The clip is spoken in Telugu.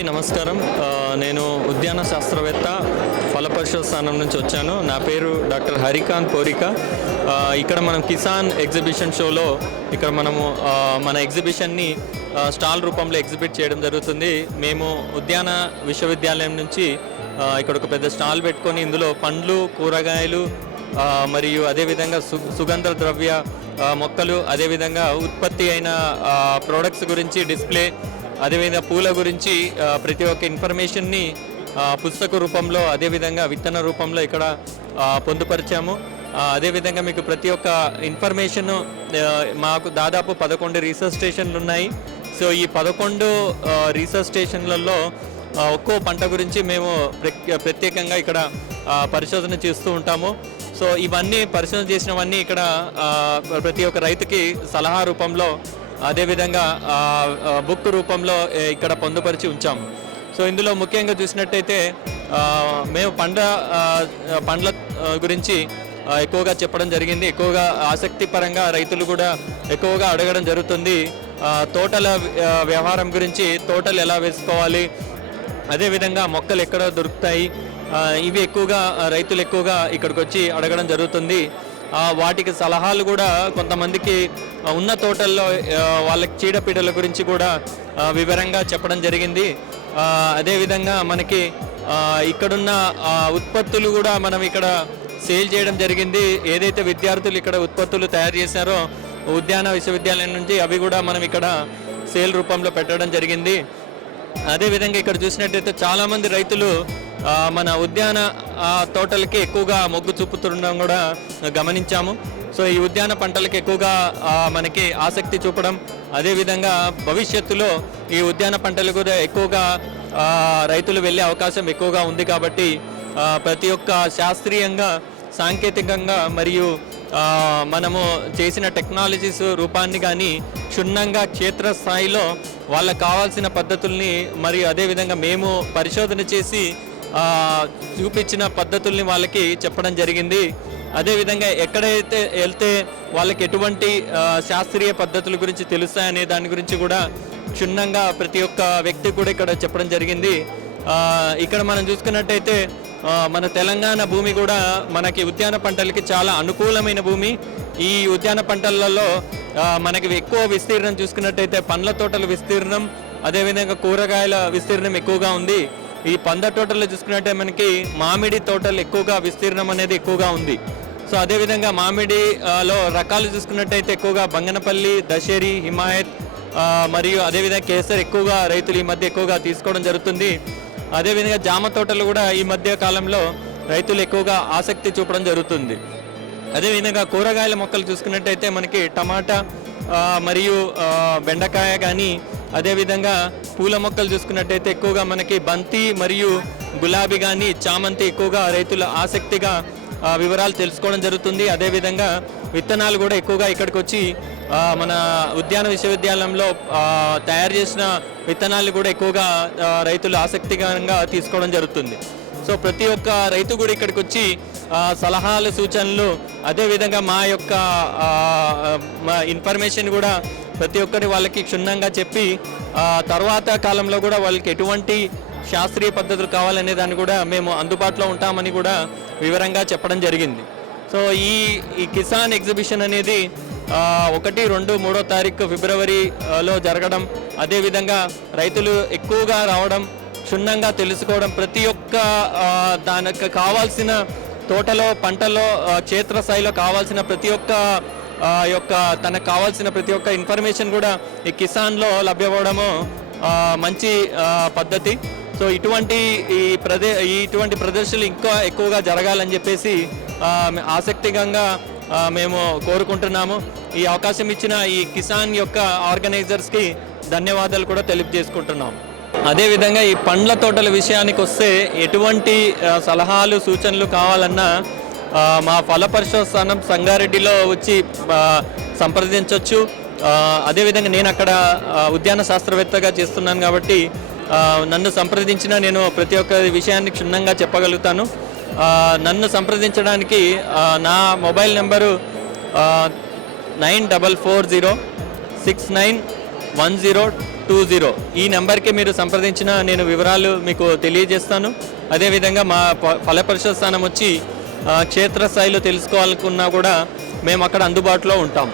అందరికీ నమస్కారం. నేను ఉద్యాన శాస్త్రవేత్త ఫల స్థానం నుంచి వచ్చాను. నా పేరు డాక్టర్ హరికాంత్ కోరిక. ఇక్కడ మనం కిసాన్ ఎగ్జిబిషన్ షోలో ఇక్కడ మనము మన ఎగ్జిబిషన్ని స్టాల్ రూపంలో ఎగ్జిబిట్ చేయడం జరుగుతుంది. మేము ఉద్యాన విశ్వవిద్యాలయం నుంచి ఇక్కడ ఒక పెద్ద స్టాల్ పెట్టుకొని ఇందులో పండ్లు కూరగాయలు మరియు అదేవిధంగా సు సుగంధ ద్రవ్య మొక్కలు అదేవిధంగా ఉత్పత్తి అయిన ప్రోడక్ట్స్ గురించి డిస్ప్లే అదేవిధంగా పూల గురించి ప్రతి ఒక్క ఇన్ఫర్మేషన్ని పుస్తక రూపంలో అదేవిధంగా విత్తన రూపంలో ఇక్కడ పొందుపరిచాము. అదేవిధంగా మీకు ప్రతి ఒక్క ఇన్ఫర్మేషన్ మాకు దాదాపు పదకొండు రీసెర్చ్ స్టేషన్లు ఉన్నాయి. సో ఈ పదకొండు రీసెర్చ్ స్టేషన్లలో ఒక్కో పంట గురించి మేము ప్రత్యేకంగా ఇక్కడ పరిశోధన చేస్తూ ఉంటాము. సో ఇవన్నీ పరిశోధన చేసినవన్నీ ఇక్కడ ప్రతి ఒక్క రైతుకి సలహా రూపంలో అదేవిధంగా బుక్ రూపంలో ఇక్కడ పొందుపరిచి ఉంచాము సో ఇందులో ముఖ్యంగా చూసినట్టయితే మేము పండ్ల పండ్ల గురించి ఎక్కువగా చెప్పడం జరిగింది. ఎక్కువగా ఆసక్తిపరంగా రైతులు కూడా ఎక్కువగా అడగడం జరుగుతుంది. తోటల వ్యవహారం గురించి తోటలు ఎలా వేసుకోవాలి? అదేవిధంగా మొక్కలు ఎక్కడ దొరుకుతాయి? ఇవి ఎక్కువగా రైతులు ఎక్కువగా ఇక్కడికి వచ్చి అడగడం జరుగుతుంది. వాటికి సలహాలు కూడా కొంతమందికి ఉన్న తోటల్లో వాళ్ళకి చీడపీడల గురించి కూడా వివరంగా చెప్పడం జరిగింది. అదేవిధంగా మనకి ఇక్కడున్న ఉత్పత్తులు కూడా మనం ఇక్కడ సేల్ చేయడం జరిగింది. ఏదైతే విద్యార్థులు ఇక్కడ ఉత్పత్తులు తయారు చేశారో ఉద్యాన విశ్వవిద్యాలయం నుంచి అవి కూడా మనం ఇక్కడ సేల్ రూపంలో పెట్టడం జరిగింది. అదేవిధంగా ఇక్కడ చూసినట్టయితే చాలామంది రైతులు మన ఉద్యాన తోటలకి ఎక్కువగా మొగ్గు చూపుతుండడం కూడా గమనించాము. సో ఈ ఉద్యాన పంటలకి ఎక్కువగా మనకి ఆసక్తి చూపడం అదేవిధంగా భవిష్యత్తులో ఈ ఉద్యాన పంటలు కూడా ఎక్కువగా రైతులు వెళ్ళే అవకాశం ఎక్కువగా ఉంది కాబట్టి ప్రతి ఒక్క శాస్త్రీయంగా సాంకేతికంగా మరియు మనము చేసిన టెక్నాలజీస్ రూపాన్ని కానీ క్షుణ్ణంగా క్షేత్రస్థాయిలో వాళ్ళకు కావాల్సిన పద్ధతుల్ని మరియు అదేవిధంగా మేము పరిశోధన చేసి చూపించిన పద్ధతుల్ని వాళ్ళకి చెప్పడం జరిగింది. అదేవిధంగా ఎక్కడైతే వెళ్తే వాళ్ళకి ఎటువంటి శాస్త్రీయ పద్ధతుల గురించి తెలుస్తాయనే దాని గురించి కూడా క్షుణ్ణంగా ప్రతి ఒక్క వ్యక్తి కూడా ఇక్కడ చెప్పడం జరిగింది. ఇక్కడ మనం చూసుకున్నట్టయితే మన తెలంగాణ భూమి కూడా మనకి ఉద్యాన పంటలకి చాలా అనుకూలమైన భూమి. ఈ ఉద్యాన పంటలలో మనకి ఎక్కువ విస్తీర్ణం చూసుకున్నట్టయితే పండ్ల తోటల విస్తీర్ణం అదేవిధంగా కూరగాయల విస్తీర్ణం ఎక్కువగా ఉంది. ఈ పంద తోటల్లో చూసుకున్నట్టే మనకి మామిడి తోటలు ఎక్కువగా విస్తీర్ణం అనేది ఎక్కువగా ఉంది. సో అదేవిధంగా మామిడిలో రకాలు చూసుకున్నట్టయితే ఎక్కువగా బంగనపల్లి దశేరి హిమాయత్ మరియు అదేవిధంగా కేసర్ ఎక్కువగా రైతులు ఈ మధ్య ఎక్కువగా తీసుకోవడం జరుగుతుంది. అదేవిధంగా జామ తోటలు కూడా ఈ మధ్య కాలంలో రైతులు ఎక్కువగా ఆసక్తి చూపడం జరుగుతుంది. అదేవిధంగా కూరగాయల మొక్కలు చూసుకున్నట్టయితే మనకి టమాటా మరియు బెండకాయ కానీ అదేవిధంగా పూల మొక్కలు చూసుకున్నట్టయితే ఎక్కువగా మనకి బంతి మరియు గులాబీ కానీ చామంతి ఎక్కువగా రైతుల ఆసక్తిగా వివరాలు తెలుసుకోవడం జరుగుతుంది. అదేవిధంగా విత్తనాలు కూడా ఎక్కువగా ఇక్కడికి వచ్చి మన ఉద్యాన విశ్వవిద్యాలయంలో తయారు చేసిన విత్తనాలు కూడా ఎక్కువగా రైతులు ఆసక్తికరంగా తీసుకోవడం జరుగుతుంది. సో ప్రతి ఒక్క రైతు కూడా ఇక్కడికి వచ్చి సలహాలు సూచనలు అదేవిధంగా మా యొక్క మా ఇన్ఫర్మేషన్ కూడా ప్రతి ఒక్కరి వాళ్ళకి క్షుణ్ణంగా చెప్పి తర్వాత కాలంలో కూడా వాళ్ళకి ఎటువంటి శాస్త్రీయ పద్ధతులు కావాలనే దాన్ని కూడా మేము అందుబాటులో ఉంటామని కూడా వివరంగా చెప్పడం జరిగింది. సో ఈ ఈ కిసాన్ ఎగ్జిబిషన్ అనేది ఒకటి రెండు మూడో తారీఖు ఫిబ్రవరిలో జరగడం అదేవిధంగా రైతులు ఎక్కువగా రావడం క్షుణ్ణంగా తెలుసుకోవడం ప్రతి ఒక్క దానికి కావాల్సిన తోటలో పంటలో క్షేత్ర స్థాయిలో కావాల్సిన ప్రతి ఒక్క యొక్క తనకు కావాల్సిన ప్రతి ఒక్క ఇన్ఫర్మేషన్ కూడా ఈ కిసాన్లో లభ్యమవడము మంచి పద్ధతి. సో ఇటువంటి ఈ ప్రదే ఈ ఇటువంటి ప్రదర్శనలు ఇంకా ఎక్కువగా జరగాలని చెప్పేసి ఆసక్తికంగా మేము కోరుకుంటున్నాము. ఈ అవకాశం ఇచ్చిన ఈ కిసాన్ యొక్క ఆర్గనైజర్స్కి ధన్యవాదాలు కూడా తెలియజేసుకుంటున్నాము. అదేవిధంగా ఈ పండ్ల తోటల విషయానికి వస్తే ఎటువంటి సలహాలు సూచనలు కావాలన్నా మా ఫల స్థానం సంగారెడ్డిలో వచ్చి సంప్రదించవచ్చు అదేవిధంగా నేను అక్కడ ఉద్యాన శాస్త్రవేత్తగా చేస్తున్నాను కాబట్టి నన్ను సంప్రదించిన నేను ప్రతి ఒక్క విషయాన్ని క్షుణ్ణంగా చెప్పగలుగుతాను. నన్ను సంప్రదించడానికి నా mobile number nine double four zero six nine one zero two zero. ఈ నెంబర్కి మీరు సంప్రదించిన నేను వివరాలు మీకు తెలియజేస్తాను. అదేవిధంగా మా ఫలపరిషత్ స్థానం వచ్చి క్షేత్రస్థాయిలో తెలుసుకోవాలనుకున్నా కూడా మేము అక్కడ అందుబాటులో ఉంటాం.